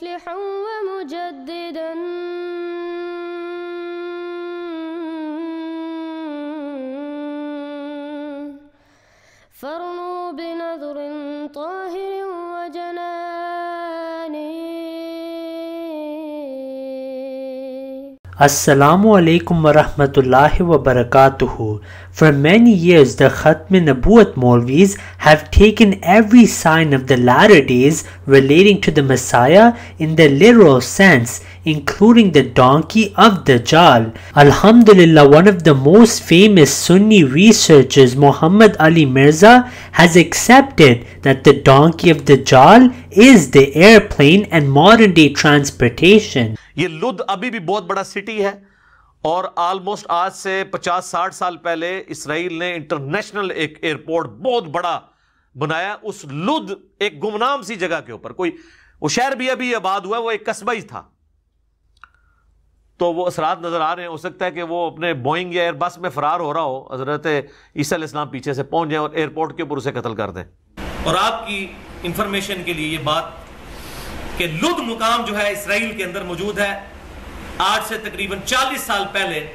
مصلحا ومجددا فارنوا بنظر Tahir وجناني. Assalamu alaikum wa rahmatullahi wa barakatuhu. For many years, the Khatm Nabuwat Maulvis have taken every sign of the latter days relating to the Messiah in the literal sense, including the donkey of Dajjal. Alhamdulillah, one of the most famous Sunni researchers, Muhammad Ali Mirza, has accepted that the donkey of Dajjal is the airplane and modern day transportation. یہ لد ابھی بھی بہت بڑا city ہے اور almost آج سے 50-60 سال پہلے اسرائیل نے انٹرنیشنل ایک ایئرپورٹ بہت بڑا بنایا اس لد ایک گمنام سی جگہ کے اوپر. کوئی وہ شہر بھی ابھی آباد ہوا ہے، وہ ایک قصبہ ہی تھا. تو وہ اثرات نظر آ رہے ہیں. ہو سکتا ہے کہ وہ اپنے بوئنگ یا ایئر بس میں فرار ہو رہا ہو، حضرت عیسیٰ علیہ السلام پیچھے سے پہنچ جائیں اور ایئرپورٹ کے اوپر اسے قتل کر دیں. اور آپ کی انفارمیشن کے لیے یہ بات کہ لد مقام جو ہے اسرائیل کے اندر موجود ہے. آج سے تقریباً 40 سال پہلے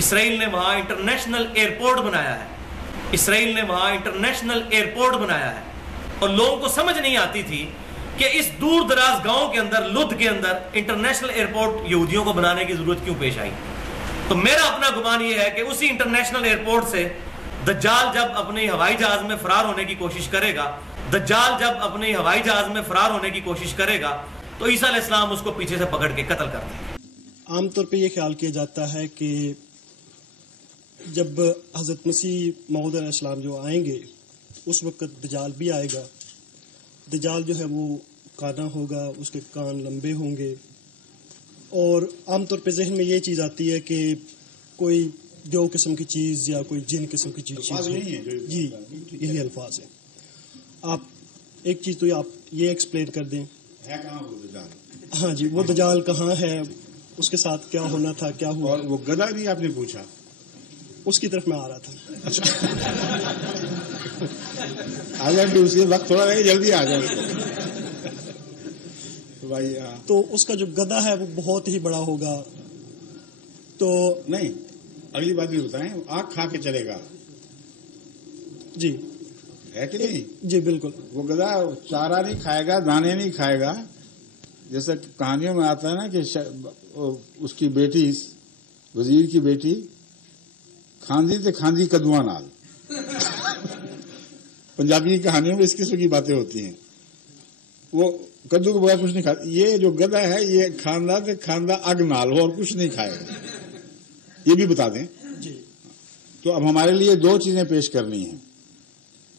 اسرائیل نے وہاں انٹرنیشنل ایئرپورٹ بنایا ہے. اسرائیل نے وہاں انٹرنیشنل ایئرپورٹ بنایا ہے اور لوگوں کو سمجھ نہیں آتی تھی کہ اس دور دراز گاؤں کے اندر، لد کے اندر انٹرنیشنل ایئرپورٹ یہودیوں کو بنانے کی ضرورت کیوں پیش آئی. تو میرا اپنا گمان یہ ہے کہ اسی انٹرنیشنل ایئرپورٹ سے دجال جب اپنے ہوائی جہاز میں فرار ہونے کی کوشش کرے گا، تو عیسیٰ علیہ السلام اس کو پیچھے سے پکڑ کے قتل کر دیں. عام طور پہ یہ خیال کیا جاتا ہے کہ جب حضرت مسیح موعود علیہ السلام جو آئیں گے اس وقت دجال بھی آئے گا. دجال جو ہے وہ کانا ہوگا، اس کے کان لمبے ہوں گے، اور عام طور پہ ذہن میں یہ چیز آتی ہے کہ کوئی جو قسم کی چیز یا کوئی جن قسم کی چیز جی یہی الفاظ ہیں. آپ ایک چیز تو آپ یہ ایکسپلین کر دیں. ہاں جی، وہ دجال کہاں ہے، اس کے ساتھ کیا ہونا تھا، کیا ہوا. وہ گدھا بھی آپ نے پوچھا، اس کی طرف میں آ رہا تھا. آ جائیں تو اسی وقت تھوڑا رہے، جلدی آ جائیں بھائی. تو اس کا جو گدھا ہے وہ بہت ہی بڑا ہوگا. تو نہیں، اگلی بات بھی بتائیں، آگ کھا کے چلے گا جی ہے کہ نہیں؟ جی بالکل. وہ گدھا چارہ نہیں کھائے گا، دانے نہیں کھائے گا. جیسے کہانیوں میں آتا ہے نا کہ اس کی بیٹی، وزیر کی بیٹی کھاندی تے کھاندی کدواں نال. پنجابی کی کہانیوں میں اس قسم کی باتیں ہوتی ہیں. وہ کدو کے بغیر کچھ نہیں کھاتا. یہ جو گدھا ہے یہ کھاندا تے کھاندا اگ نال، اور کچھ نہیں کھائے گا. یہ بھی بتا دیں جی. تو اب ہمارے لیے دو چیزیں پیش کرنی ہیں.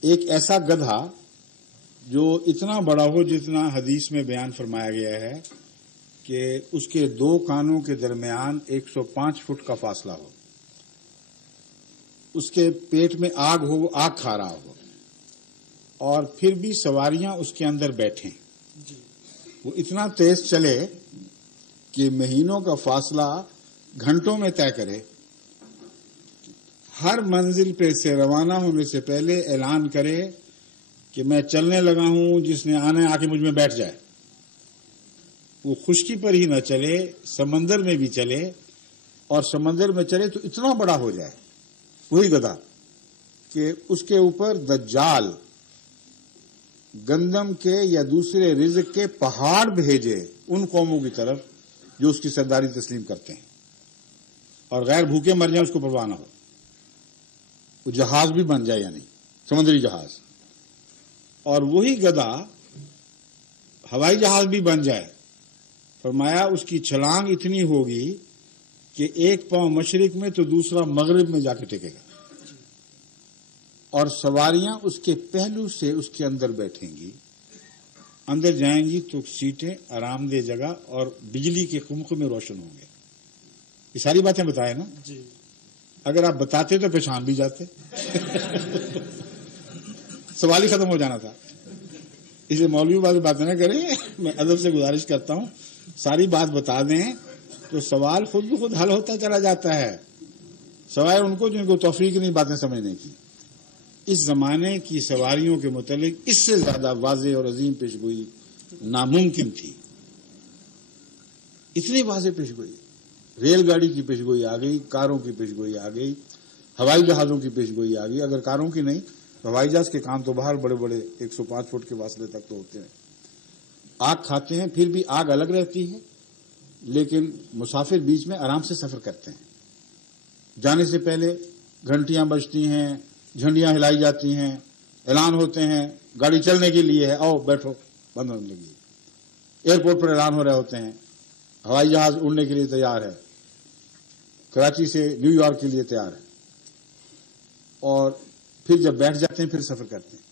ایک ایسا گدھا جو اتنا بڑا ہو جتنا حدیث میں بیان فرمایا گیا ہے کہ اس کے دو کانوں کے درمیان 105 فٹ کا فاصلہ ہو، اس کے پیٹ میں آگ ہو، وہ آگ کھا رہا ہو، اور پھر بھی سواریاں اس کے اندر بیٹھیں. وہ اتنا تیز چلے کہ مہینوں کا فاصلہ گھنٹوں میں طے کرے. ہر منزل پہ سے روانہ ہونے سے پہلے اعلان کرے کہ میں چلنے لگا ہوں، جس نے آنا ہے آ کے مجھ میں بیٹھ جائے. وہ خشکی پر ہی نہ چلے، سمندر میں بھی چلے، اور سمندر میں چلے تو اتنا بڑا ہو جائے وہی گدھا کہ اس کے اوپر دجال گندم کے یا دوسرے رزق کے پہاڑ بھیجے ان قوموں کی طرف جو اس کی سرداری تسلیم کرتے ہیں، اور غیر بھوکے مر جائیں، اس کو پرواہ نہ ہو. وہ جہاز بھی بن جائے، یعنی سمندری جہاز. اور وہی گدھا ہوائی جہاز بھی بن جائے. فرمایا اس کی چھلانگ اتنی ہوگی کہ ایک پاؤں مشرق میں تو دوسرا مغرب میں جا کے ٹکے گا، اور سواریاں اس کے پہلو سے اس کے اندر بیٹھیں گی. اندر جائیں گی تو سیٹیں آرام دہ جگہ اور بجلی کے خمخمے روشن ہوں گے. یہ ساری باتیں بتائے نا جی. اگر آپ بتاتے تو پہچان بھی جاتے. سوال ہی ختم ہو جانا تھا. اسے مولوی باتیں نہ کریں، میں ادب سے گزارش کرتا ہوں ساری بات بتا دیں تو سوال خود بخود حل ہوتا چلا جاتا ہے، سوائے ان کو جن کو توفیق نہیں باتیں سمجھنے کی. اس زمانے کی سواریوں کے متعلق اس سے زیادہ واضح اور عظیم پیشگوئی ناممکن تھی. اتنی واضح پیشگوئی، ریل گاڑی کی پیشگوئی آ گئی، کاروں کی پیشگوئی آ گئی، ہوائی جہازوں کی پیشگوئی آ گئی. اگر کاروں کی نہیں تو ہوائی جہاز کے کان تو باہر بڑے بڑے 105 فٹ کے فاصلے تک تو ہوتے ہیں. آگ کھاتے ہیں، پھر بھی آگ الگ رہتی ہے، لیکن مسافر بیچ میں آرام سے سفر کرتے ہیں. جانے سے پہلے گھنٹیاں بجتی ہیں، جھنڈیاں ہلائی جاتی ہیں، اعلان ہوتے ہیں گاڑی چلنے کے لیے ہے، آؤ بیٹھو، بند ہونے لگی. ایئرپورٹ پر اعلان ہو رہے ہوتے ہیں ہوائی جہاز اڑنے کے لیے تیار ہے، کراچی سے نیو یارک کے لیے تیار ہے. اور پھر جب بیٹھ جاتے ہیں پھر سفر کرتے ہیں.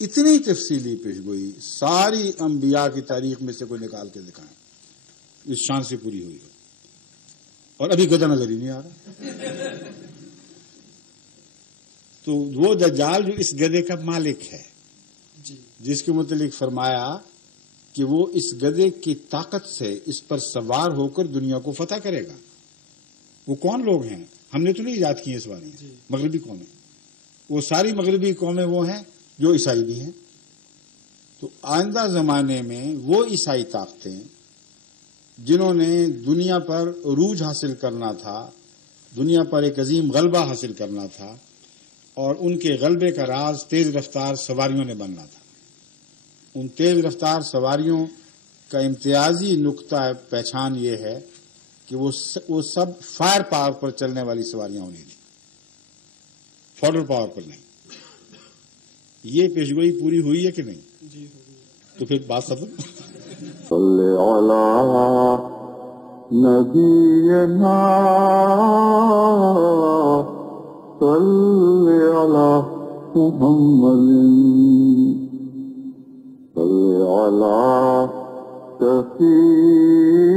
اتنی تفصیلی پیشگوئی ساری انبیاء کی تاریخ میں سے کوئی نکال کے دکھائیں اس شان سے پوری ہوئی ہے. اور ابھی گدھا نظر ہی نہیں آ رہا. تو وہ دجال جو اس گدھے کا مالک ہے، جس کے متعلق فرمایا کہ وہ اس گدھے کی طاقت سے اس پر سوار ہو کر دنیا کو فتح کرے گا. وہ کون لوگ ہیں؟ ہم نے تو نہیں یاد کی اس بارے میں. مغربی قومیں، وہ ساری مغربی قومیں وہ ہیں جو عیسائی بھی ہیں. تو آئندہ زمانے میں وہ عیسائی طاقتیں جنہوں نے دنیا پر عروج حاصل کرنا تھا، دنیا پر ایک عظیم غلبہ حاصل کرنا تھا، اور ان کے غلبے کا راز تیز رفتار سواریوں نے بننا تھا. ان تیز رفتار سواریوں کا امتیازی نقطہ پہچان یہ ہے کہ وہ سب فائر پاور پر چلنے والی سواریاں ہونی تھیں، فوڈر پاور پر نہیں. یہ پیشگوئی پوری ہوئی ہے کہ نہیں؟ جی. تو پھر بات ختم. صلی علی نبینا صلی علی محمد صلی علی شفیعنا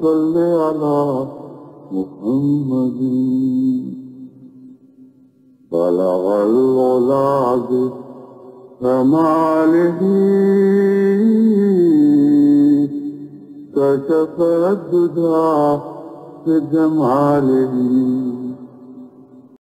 صلی علی محمد بلغ العلا بكماله كشف الدجى بجماله